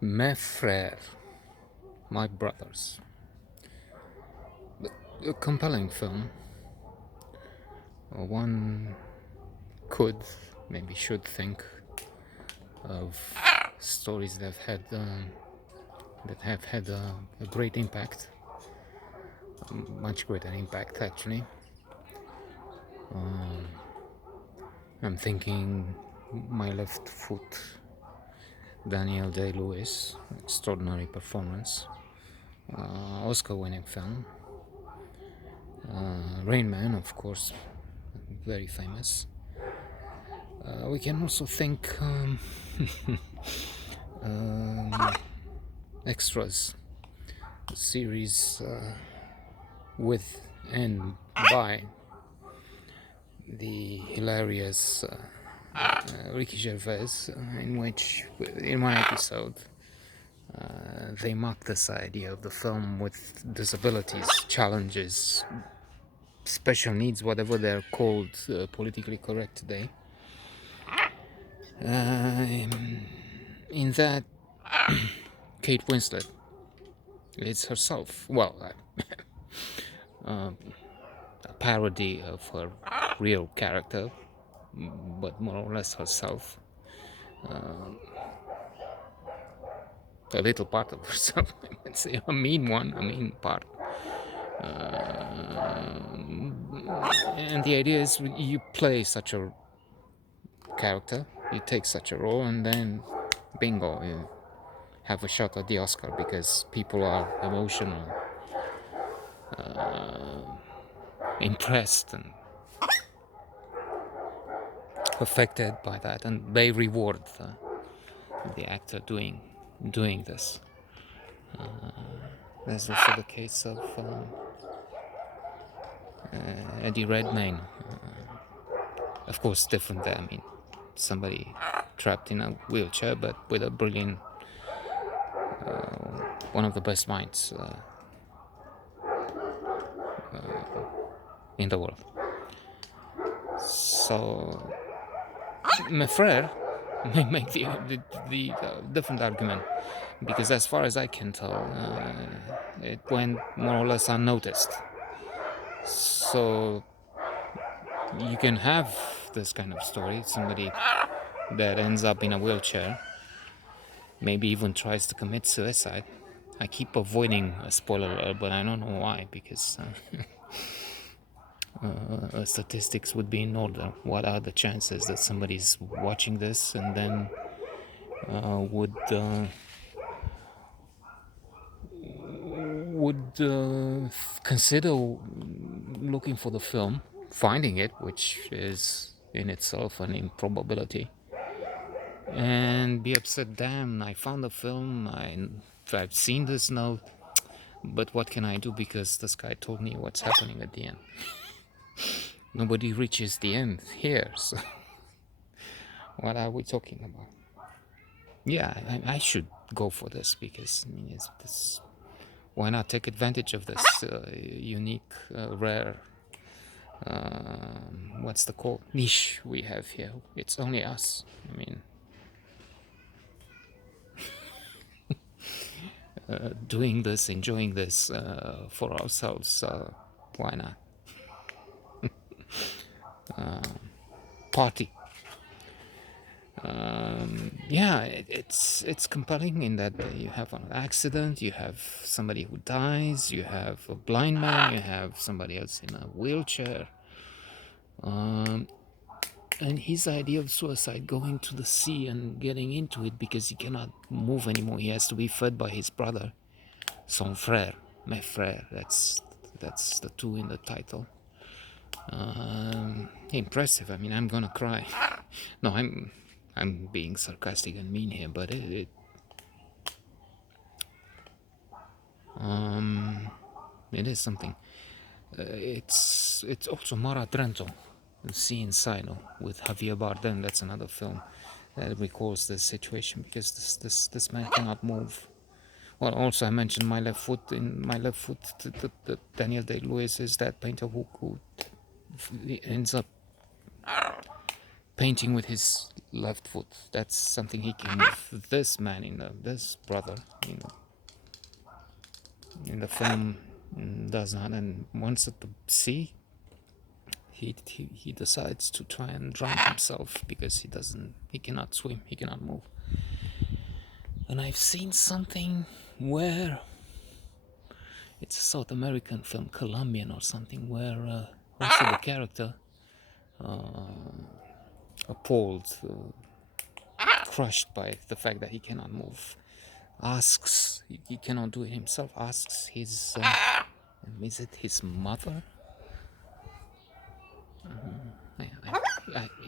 Mes Freres, my brothers. A compelling film. One could, maybe should think of stories that have had a great impact, much greater impact actually. I'm thinking My Left Foot, Daniel Day-Lewis, extraordinary performance, Oscar-winning film. Rain Man, of course, very famous. We can also think extras, series with and by the hilarious Ricky Gervais, in which, in one episode, they mock this idea of the film with disabilities, challenges, special needs, whatever they're called politically correct today. In that, Kate Winslet, it's herself. Well, a parody of her real character, but more or less herself. A little part of herself, I would say, a mean one, a mean part. And the idea is you play such a character, you take such a role, and then bingo, you have a shot at the Oscar because people are emotional, impressed, and affected by that, and they reward the actor doing this. There's also the case of Eddie Redmayne. Of course, different there. I mean, somebody trapped in a wheelchair, but with a brilliant, one of the best minds in the world. So, Mes Freres may make the different argument, because as far as I can tell, it went more or less unnoticed. So you can have this kind of story, somebody that ends up in a wheelchair, maybe even tries to commit suicide. I keep avoiding a spoiler alert, but I don't know why, because statistics would be in order. What are the chances that somebody's watching this and then would consider looking for the film, finding it, which is in itself an improbability, and be upset, damn, I found the film, I've seen this note, but what can I do because this guy told me what's happening at the end. Nobody reaches the end here, so what are we talking about? Yeah, I should go for this, because I mean, it's this, why not take advantage of this unique, rare, what's the call, niche we have here. It's only us. I mean, doing this, enjoying this for ourselves. Why not? Party. Yeah, it's compelling in that you have an accident, you have somebody who dies, you have a blind man, you have somebody else in a wheelchair, and his idea of suicide, going to the sea and getting into it because he cannot move anymore. He has to be fed by his brother, son frère, mes frères. That's the two in the title. Impressive. I mean, I'm gonna cry. No, I'm being sarcastic and mean here, but it is something. It's also Mara Trento, Sea Inside, with Javier Bardem. That's another film that recalls this situation, because this man cannot move. Well, also I mentioned My Left Foot. In My Left Foot, the Daniel Day-Lewis is that painter who ends up painting with his left foot. That's something he can move. This man this brother in the film does not. And once at the sea, he decides to try and drown himself because he cannot swim, he cannot move. And I've seen something where it's a South American film, Colombian or something, where also the character, appalled, crushed by the fact that he cannot move, asks, he cannot do it himself, asks his, is it his mother?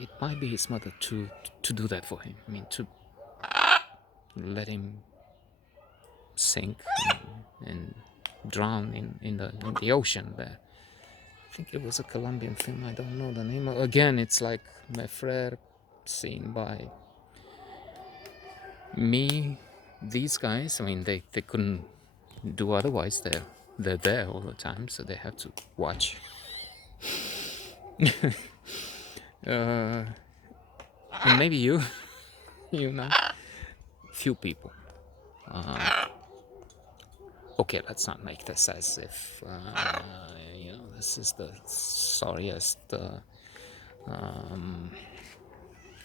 It might be his mother to do that for him. I mean, to let him sink and drown in the ocean there. I think it was a Colombian film. I don't know the name. Again, it's like Mes Freres, seen by me. These guys, I mean, they couldn't do otherwise. They're there all the time, so they have to watch. And maybe you know, few people. Okay, let's not make this as if this is the sorriest,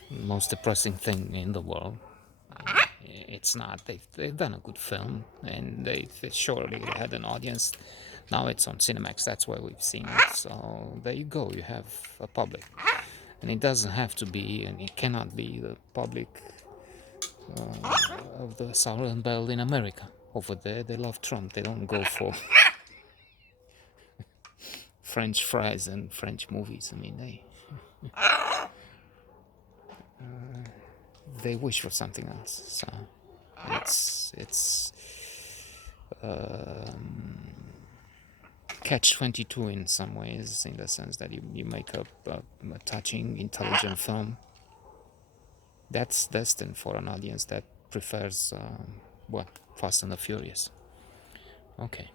most depressing thing in the world. It's not. They've done a good film, and they surely had an audience. Now it's on Cinemax. That's where we've seen it. So there you go. You have a public, and it doesn't have to be, and it cannot be the public of the Southern Belt in America. Over there, they love Trump. They don't go for French fries and French movies. I mean, they wish for something else. So it's catch-22 in some ways, in the sense that you make a touching, intelligent film that's destined for an audience that prefers Fast and the Furious. Okay.